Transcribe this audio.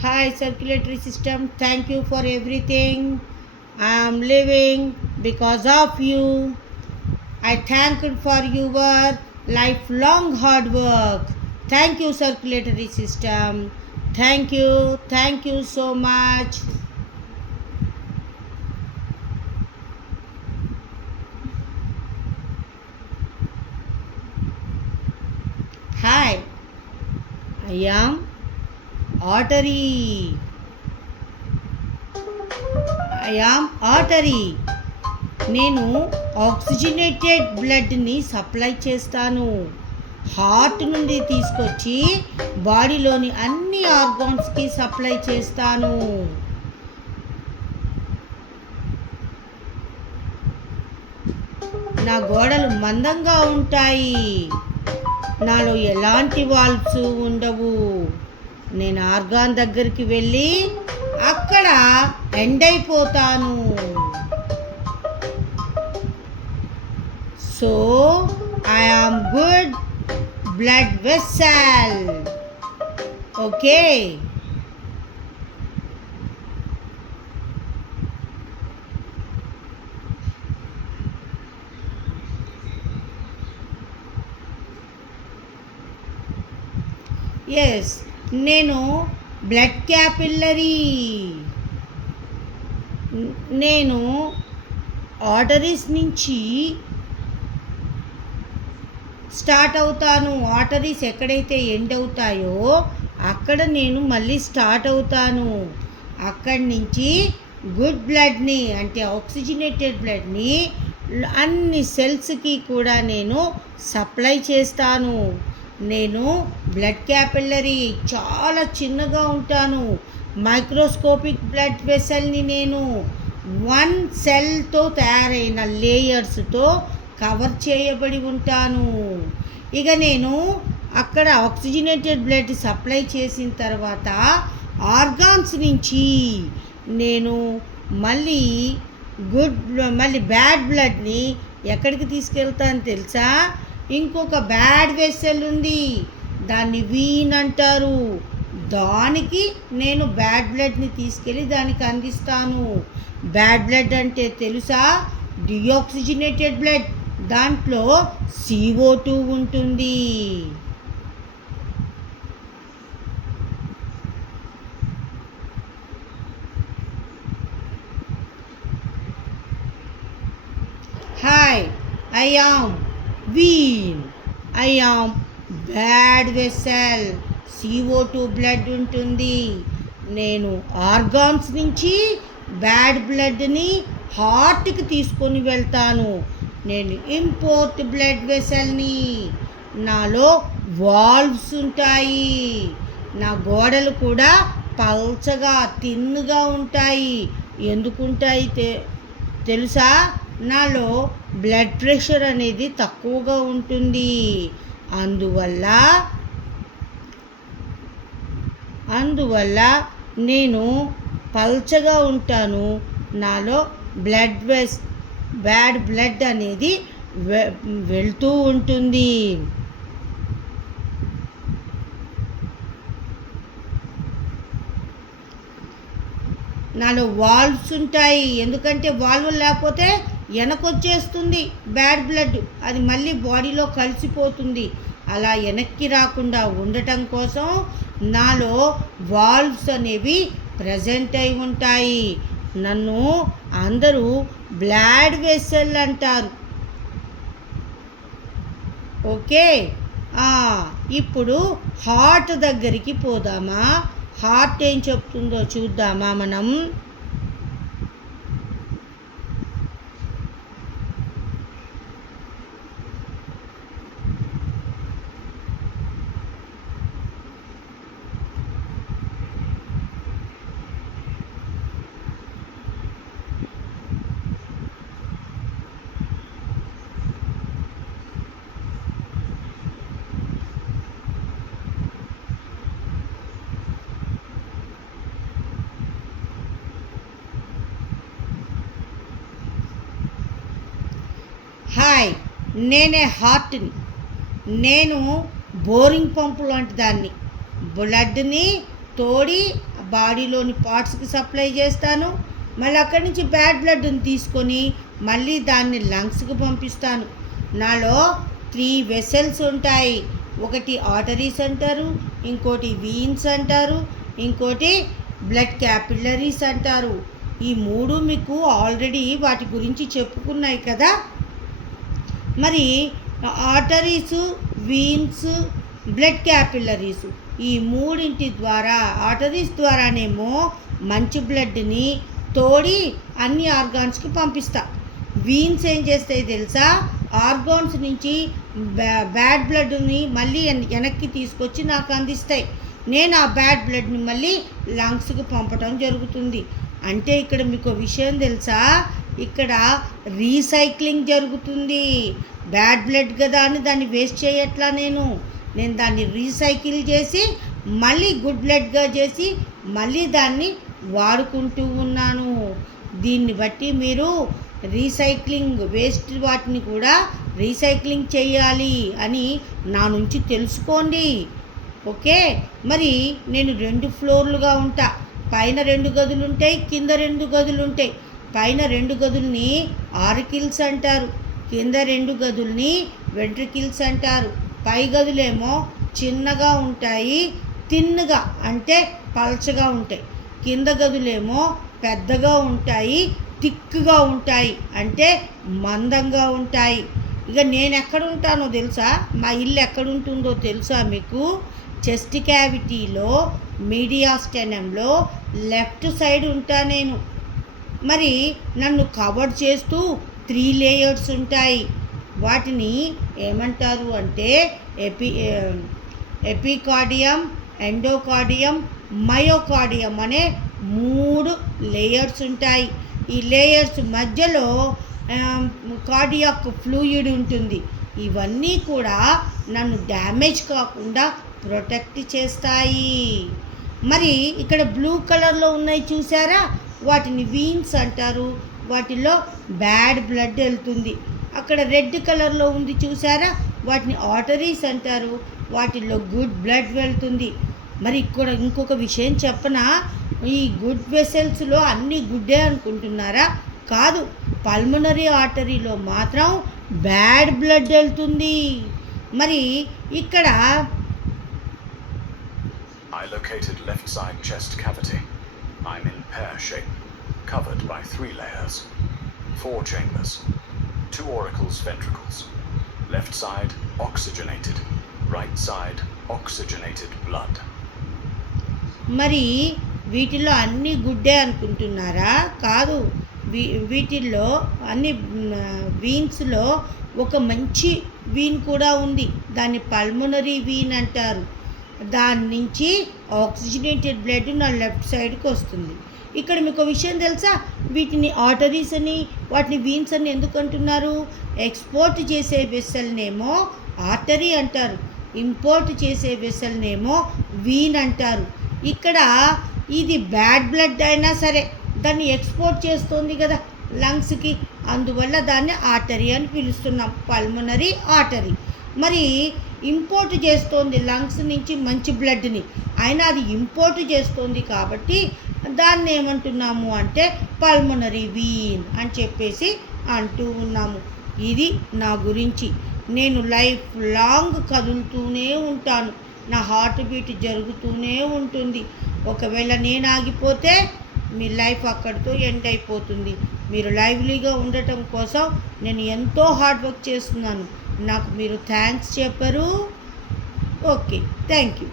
Hi, circulatory system. Thank you for everything. I am living because of you. I thank you for your lifelong hard work. Thank you, circulatory system. Thank you. Thank you so much. Hi, I am artery. I am artery. నేను oxygenated బ్లడ్ని supply చేస్తాను. Heart నుండి తీసుకొచ్చి బాడీలోని అన్ని ఆర్గాన్స్కి supply చేస్తాను. నా గోడలు మందంగా ఉంటాయి. నాలో ఎలాంటి వాల్వ్స్ ఉండవు. నేను ఆర్గాన్ దగ్గరికి వెళ్ళి అక్కడ ఎండ్ అయిపోతాను. So, I am good blood vessel. Okay. Yes, నేను బ్లడ్ క్యాపిల్లరీ. నేను ఆర్టరీస్ నుంచి స్టార్ట్ అవుతాను. ఆర్టరీస్ ఎక్కడైతే ఎండ్ అవుతాయో అక్కడ నేను మళ్ళీ స్టార్ట్ అవుతాను. అక్కడి నుంచి గుడ్ బ్లడ్ని అంటే ఆక్సిజనేటెడ్ బ్లడ్ని అన్ని సెల్స్కి కూడా నేను సప్లై చేస్తాను. నేను బ్లడ్ క్యాపిల్లరీ చాలా చిన్నగా ఉంటాను. మైక్రోస్కోపిక్ బ్లడ్ వెసల్ని నేను 1 సెల్తో తయారైన లేయర్స్తో కవర్ చేయబడి ఉంటాను. ఇక నేను అక్కడ ఆక్సిజనేటెడ్ బ్లడ్ సప్లై చేసిన తర్వాత ఆర్గాన్స్ నుంచి నేను మళ్ళీ బ్యాడ్ బ్లడ్ని ఎక్కడికి తీసుకెళ్తాను తెలుసా? ఇంకొక బ్యాడ్ వెసల్ ఉంది, దాన్ని వీన్ అంటారు. దానికి నేను బ్యాడ్ బ్లడ్ని తీసుకెళ్ళి దానికి అందిస్తాను. బ్యాడ్ బ్లడ్ అంటే తెలుసా? Deoxygenated blood. దాంట్లో CO2 ఉంటుంది. Hi, I am vein. I am bad vessel. CO2 blood ఉంటుంది. నేను ఆర్గాన్స్ నుంచి బ్యాడ్ బ్లడ్ని హార్ట్కి తీసుకొని వెళ్తాను. నేను ఇంపోర్ట్ బ్లడ్ వెసల్ని. నాలో వాల్వ్స్ ఉంటాయి. నా గోడలు కూడా పల్చగా తిన్నుగా ఉంటాయి. ఎందుకుంటాయి తెలుసా? నాలో బ్లడ్ ప్రెషర్ అనేది తక్కువగా ఉంటుంది. అందువల్ల నేను పల్చగా ఉంటాను. నాలో బ్యాడ్ బ్లడ్ అనేది వెళ్తూ ఉంటుంది. నాలో వాల్వ్స్ ఉంటాయి. ఎందుకంటే వాల్వ్ లేకపోతే వెనకొచ్చేస్తుంది బ్యాడ్ బ్లడ్. అది మళ్ళీ బాడీలో కలిసిపోతుంది. అలా వెనక్కి రాకుండా ఉండటం కోసం నాలో వాల్వ్స్ అనేవి ప్రజెంట్ అయి ఉంటాయి. నన్ను అందరూ బ్లడ్ వెసల్ అంటారు. ఓకే, ఇప్పుడు హార్ట్ దగ్గరికి పోదామా? హార్ట్ ఏం చెప్తుందో చూద్దామా మనం? హాయ్, నేనే హార్ట్ని. నేను బోరింగ్ పంపు లాంటి దాన్ని. బ్లడ్ని తోడి బాడీలోని పార్ట్స్కి సప్లై చేస్తాను. మళ్ళీ అక్కడి నుంచి బ్యాడ్ బ్లడ్ని తీసుకొని మళ్ళీ దాన్ని లంగ్స్కి పంపిస్తాను. నాలో 3 వెసల్స్ ఉంటాయి. ఒకటి ఆర్టరీస్ అంటారు, ఇంకోటి వీన్స్ అంటారు, ఇంకోటి బ్లడ్ క్యాపిల్లరీస్ అంటారు. ఈ 3 మీకు ఆల్రెడీ వాటి గురించి చెప్పుకున్నాయి కదా. మరి ఆర్టరీస్, వీన్స్, బ్లడ్ క్యాపిల్లరీస్ ఈ 3 ద్వారా, ఆర్టరీస్ ద్వారానేమో మంచి బ్లడ్ని తోడి అన్ని ఆర్గాన్స్కి పంపిస్తా. వీన్స్ ఏం చేస్తాయి తెలుసా? ఆర్గాన్స్ నుంచి బ్యాడ్ బ్లడ్ని మళ్ళీ వెనక్కి తీసుకొచ్చి నాకు అందిస్తాయి. నేను ఆ బ్యాడ్ బ్లడ్ని మళ్ళీ లంగ్స్కి పంపడం జరుగుతుంది. అంటే ఇక్కడ మీకు విషయం తెలుసా? ఇక్కడ రీసైక్లింగ్ జరుగుతుంది. బ్యాడ్ బ్లడ్ కదా అని దాన్ని వేస్ట్ చేయట్లా. నేను దాన్ని రీసైకిల్ చేసి మళ్ళీ గుడ్ బ్లడ్గా చేసి మళ్ళీ దాన్ని వాడుకుంటూ ఉన్నాను. దీన్ని బట్టి మీరు రీసైక్లింగ్, వేస్ట్ వాటిని కూడా రీసైక్లింగ్ చేయాలి అని నా నుంచి తెలుసుకోండి. ఓకే. మరి నేను 2 ఫ్లోర్లుగా ఉంటా. పైన 2 గదులు ఉంటాయి, కింద 2 గదులు ఉంటాయి. పైన 2 గదుల్ని ఆరికిల్స్ అంటారు, కింద 2 గదుల్ని వెంట్రికిల్స్ అంటారు. పై గదులేమో చిన్నగా ఉంటాయి, తిన్నగా అంటే పల్చగా ఉంటాయి. కింద గదులేమో పెద్దగా ఉంటాయి, థిక్గా ఉంటాయి అంటే మందంగా ఉంటాయి. ఇక నేను ఎక్కడ ఉంటానో తెలుసా? మా ఇల్లు ఎక్కడుంటుందో తెలుసా మీకు? చెస్ట్ క్యావిటీలో మీడియాస్టెనంలో లెఫ్ట్ సైడ్ ఉంటా నేను. మరి నన్ను కవర్ చేస్తూ 3 లేయర్స్ ఉంటాయి. వాటిని ఏమంటారు అంటే ఎపికార్డియం, ఎండోకార్డియం, మయోకార్డియం అనే 3 లేయర్స్ ఉంటాయి. ఈ లేయర్స్ మధ్యలో కార్డియాక్ ఫ్లూయిడ్ ఉంటుంది. ఇవన్నీ కూడా నన్ను డ్యామేజ్ కాకుండా ప్రొటెక్ట్ చేస్తాయి. మరి ఇక్కడ బ్లూ కలర్లో ఉన్నాయి చూసారా? వాటిని వీన్స్ అంటారు. వాటిలో బ్యాడ్ బ్లడ్ వెళ్తుంది. అక్కడ రెడ్ కలర్లో ఉంది చూసారా? వాటిని ఆర్టరీస్ అంటారు. వాటిల్లో గుడ్ బ్లడ్ వెళ్తుంది. మరి ఇక్కడ ఇంకొక విషయం చెప్పనా? ఈ గుడ్ వెసల్స్లో అన్ని గుడ్డే అనుకుంటున్నారా? కాదు. పల్మనరీ ఆర్టరీలో మాత్రం బ్యాడ్ బ్లడ్ వెళ్తుంది. మరి ఇక్కడ I located left side chest cavity. I'm in pear shape, covered by 3 layers, 4 chambers, 2 auricles, ventricles. Left side oxygenated, right side oxygenated blood. మరి వీటిలో అన్ని గుడ్డే అనుకుంటున్నారా? కాదు. వీటిల్లో అన్ని వీన్స్లో ఒక మంచి వీన్ కూడా ఉంది. దాన్ని పల్మనరీ వీన్ అంటారు. దాని నుంచి ఆక్సిజనేటెడ్ బ్లడ్ నా లెఫ్ట్ సైడ్కి వస్తుంది. ఇక్కడ మీకు విషయం తెలుసా? వీటిని ఆర్టరీస్ అని, వాటిని వీన్స్ అని ఎందుకు అంటున్నారు? ఎక్స్పోర్ట్ చేసే వెసల్నేమో ఆర్టరీ అంటారు, ఇంపోర్ట్ చేసే వెసల్నేమో వీన్ అంటారు. ఇక్కడ ఇది బ్యాడ్ బ్లడ్ అయినా సరే దాన్ని ఎక్స్పోర్ట్ చేస్తుంది కదా లంగ్స్కి, అందువల్ల దాన్ని ఆర్టరీ అని పిలుస్తున్నాం, పల్మనరీ ఆర్టరీ. మరి ఇంపోర్ట్ చేస్తోంది లంగ్స్ నుంచి మంచి బ్లడ్ని, అయినా అది ఇంపోర్ట్ చేస్తోంది కాబట్టి దాన్ని ఏమంటున్నాము అంటే పల్మనరీ వీన్ అని చెప్పేసి అంటూ ఉన్నాము. ఇది నా గురించి. నేను లైఫ్ లాంగ్ కదులుతూనే ఉంటాను. నా హార్ట్ బీట్ జరుగుతూనే ఉంటుంది. ఒకవేళ నేను ఆగిపోతే మీ లైఫ్ అక్కడితో ఎండ్ అయిపోతుంది. మీరు లైవ్లీగా ఉండటం కోసం నేను ఎంతో హార్డ్ వర్క్ చేస్తున్నాను. నాకు మీరు థ్యాంక్స్ చెప్పరు. Okay, thank you.